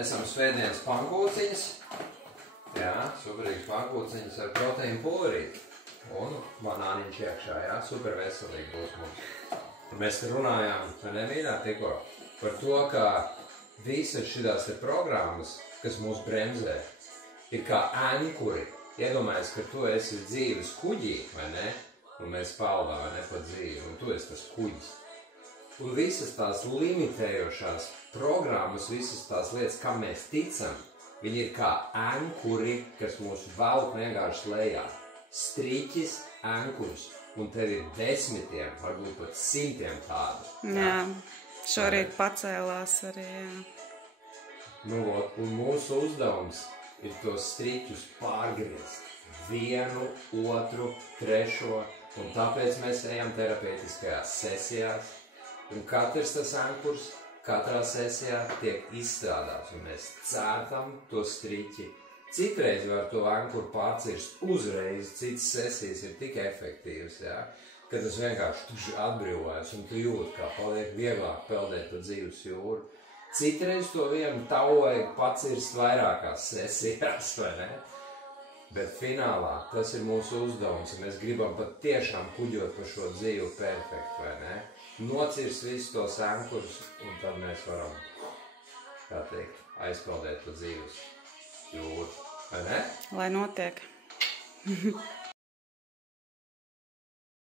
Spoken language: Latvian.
esam svētdienas pankūciņas. Jā, superīgas pankūciņas ar proteīnu pulverīti. Un banāniņš iekšā, jā, super veselīgi būs mums. Mēs runājām, nemīļā tikko, par to, ka visas šitās te programmas, kas mūs bremzē, ir kā ankuri. Iedomājies, ka tu esi dzīves kuģī, vai ne? Un mēs paldā, vai ne, pa dzīvi, un tu esi tas kuģis. Un visas tās limitējošās programmas, visas tās lietas, kam mēs ticam, viņi ir kā ankuri, kas mūs velk vienkārši lejā. Striķis, ankurs, un tev ir 10, varbūt pat 100 tādu. Jā, šorīt pacēlās arī, jā. Nu, un mūsu uzdevums ir tos striķus pārgriezt. 1, 2, 3, un tāpēc mēs ejam terapeitiskajās sesijās. Un katrs tas ankurs katrā sesijā tiek izstrādāts, un mēs cērtam to striķi. Citreiz var to ankuru pārcirst uzreiz, citas sesijas ir tik efektīvas, jā, ka tas vienkārši tuši atbrīvojas, un tu jūti, kā paliek vieglāk peldēt pa dzīves jūru. Citreiz to vienu tavu vajag pacirst vairākās sesijās, vai ne? Bet finālā tas ir mūsu uzdevums, ja mēs gribam pat tiešām kuģot par šo dzīvi perfektu, vai ne? Nocirst visus tos ankurus, un tad mēs varam, kā teikt, aizpeldēt pa dzīves jūru, vai ne? Lai notiek.